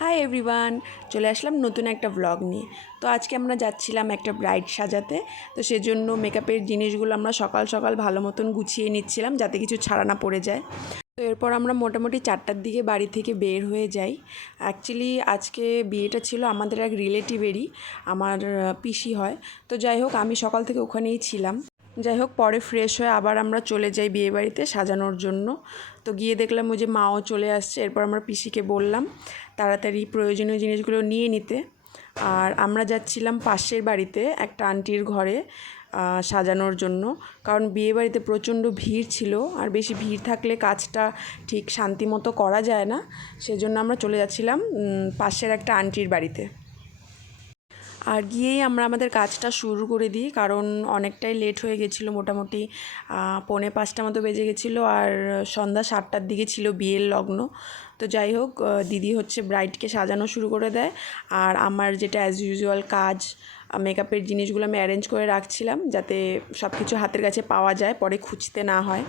Hi everyone, চলে আসলাম নতুন একটা ব্লগ নিয়ে। তো আজকে আমরা যাচ্ছিলাম একটা ব্রাইড সাজাতে। তো সেজন্য মেকআপের জিনিসগুলো আমরা সকাল সকাল ভালো মতন গুছিয়ে নিচ্ছিলাম যাতে কিছু ছাড়া না পড়ে যায়। তো এরপর আমরা মোটামুটি 4টার দিকে বাড়ি থেকে বের হয়ে যাই। অ্যাকচুয়ালি আজকে বিয়েটা ছিল আমাদের এক রিলেটিভেরই, আমার পিসি হয়। তো যাই হোক, আমি সকাল থেকে ওখানেই ছিলাম। যাই হোক, পরে ফ্রেশ হয়ে আবার আমরা চলে যাই বিয়েবাড়িতে সাজানোর জন্য। তো গিয়ে দেখলাম ওই যে মাও চলে আসছে। এরপর আমরা পিসিকে বললাম তাড়াতাড়ি প্রয়োজনীয় জিনিসগুলো নিয়ে নিতে। আর আমরা যাচ্ছিলাম পাশের বাড়িতে একটা আন্টির ঘরে সাজানোর জন্য, কারণ বিয়েবাড়িতে প্রচণ্ড ভিড় ছিল, আর বেশি ভিড় থাকলে কাজটা ঠিক শান্তিমতো করা যায় না। সেজন্য আমরা চলে যাচ্ছিলাম পাশের একটা আন্টির বাড়িতে। আর গিয়েই আমরা আমাদের কাজটা শুরু করে দিই, কারণ অনেকটাই লেট হয়ে গেছিলো। মোটামুটি 4:45 মতো বেজে গেছিলো, আর সন্ধ্যা 7টার দিকে ছিল বিয়ের লগ্ন। তো যাই হোক, দিদি হচ্ছে ব্রাইডকে সাজানো শুরু করে দেয়। আর আমার যেটা অ্যাজ ইউজুয়াল কাজ, মেকআপের জিনিসগুলো আমি অ্যারেঞ্জ করে রাখছিলাম যাতে সব কিছু হাতের কাছে পাওয়া যায়, পরে খুঁজতে না হয়।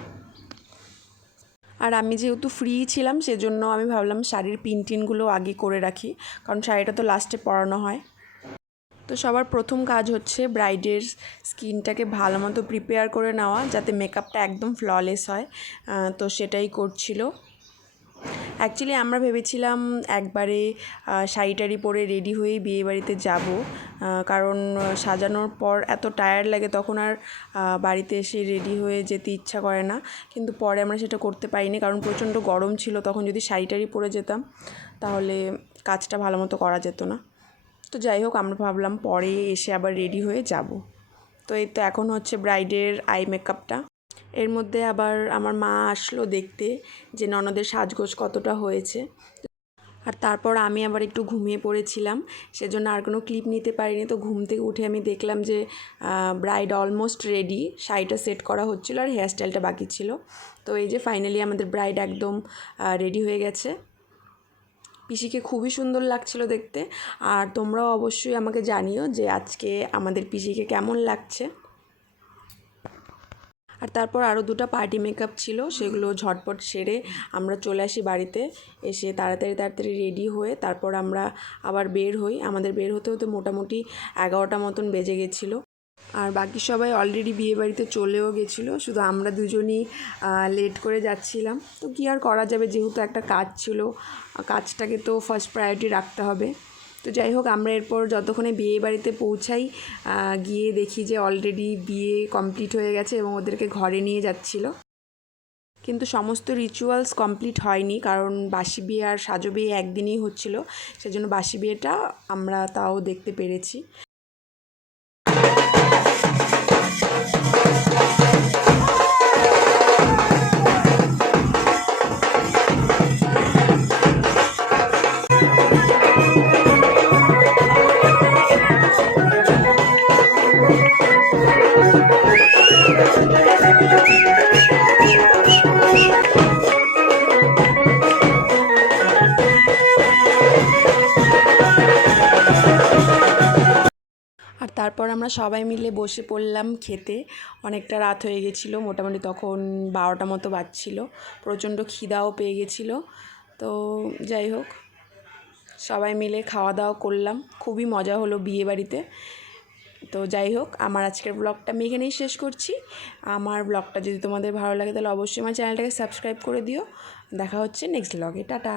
আর আমি যেহেতু ফ্রি ছিলাম সেজন্য আমি ভাবলাম শাড়ির পিনটিনগুলো আগে করে রাখি, কারণ শাড়িটা তো লাস্টে পরানো হয়। তো সবার প্রথম কাজ হচ্ছে ব্রাইডের স্কিনটাকে ভালো মতো প্রিপেয়ার করে নেওয়া যাতে মেকআপটা একদম ফ্ললেস হয়। তো সেটাই করছিল। অ্যাকচুয়ালি আমরা ভেবেছিলাম একবারে শাড়ি টাড়ি পরে রেডি হয়েই বিয়েবাড়িতে যাব, কারণ সাজানোর পর এত টায়ার্ড লাগে, তখন আর বাড়িতে এসে রেডি হয়ে যেতে ইচ্ছা করে না। কিন্তু পরে আমরা সেটা করতে পারিনি, কারণ প্রচণ্ড গরম ছিল। তখন যদি শাড়ি টাড়ি পরে যেতাম তাহলে কাজটা ভালো মতো করা যেত না। তো যাই হোক, আমরা ভাবলাম পরে এসে আবার রেডি হয়ে যাব। তো এই তো এখন হচ্ছে ব্রাইডের আই মেকআপটা। এর মধ্যে আবার আমার মা আসলো দেখতে যে ননদের সাজগোজ কতটা হয়েছে। আর তারপর আমি আবার একটু ঘুমিয়ে পড়েছিলাম, সেজন্য আর কোনো ক্লিপ নিতে পারিনি। তো ঘুম থেকে উঠে আমি দেখলাম যে ব্রাইড অলমোস্ট রেডি, শাড়িটা সেট করা হচ্ছিলো আর হেয়ারস্টাইলটা বাকি ছিল। তো এই যে ফাইনালি আমাদের ব্রাইড একদম রেডি হয়ে গেছে। পিসিকে খুবই সুন্দর লাগছিল দেখতে। আর তোমরাও অবশ্যই আমাকে জানিও যে আজকে আমাদের পিসিকে কেমন লাগছে। আর তারপর আরও 2টা পার্টি মেকআপ ছিল, সেগুলো ঝটপট সেরে আমরা চলে আসি বাড়িতে। এসে তাড়াতাড়ি রেডি হয়ে তারপর আমরা আবার বের হই। আমাদের বের হতে হতে মোটামুটি 11টা মতন বেজে গেছিলো। আর বাকি সবাই অলরেডি বিয়েবাড়িতে চলেও গেছিলো, শুধু আমরা দুজনই লেট করে যাচ্ছিলাম। তো কী আর করা যাবে, যেহেতু একটা কাজ ছিল, কাজটাকে তো ফার্স্ট প্রায়োরিটি রাখতে হবে। তো যাই হোক, আমরা এরপর যতক্ষণে বিয়ে বাড়িতে পৌঁছাই, গিয়ে দেখি যে অলরেডি বিয়ে কমপ্লিট হয়ে গেছে এবং ওদেরকে ঘরে নিয়ে যাচ্ছিল। কিন্তু সমস্ত রিচুয়ালস কমপ্লিট হয়নি, কারণ বাসি বিয়ে আর সাজো বিয়ে একদিনই হচ্ছিল। সেজন্য বাসি বিয়েটা আমরা তাও দেখতে পেরেছি। আর তারপর আমরা সবাই মিলে বসে পড়লাম খেতে। অনেকটা রাত হয়ে গেছিলো, মোটামুটি তখন 12টা মতো বাজছিল। প্রচণ্ড খিদাও পেয়ে গেছিলো। তো যাই হোক, সবাই মিলে খাওয়া দাওয়া করলাম, খুবই মজা হলো বিয়েবাড়িতে। তো যাই হোক, আমার আজকের ব্লগটা আমি এখানেই শেষ করছি। আমার ব্লগটা যদি তোমাদের ভালো লাগে তাহলে অবশ্যই আমার চ্যানেলটাকে সাবস্ক্রাইব করে দিও। দেখা হচ্ছে নেক্সট ব্লগে। টাটা।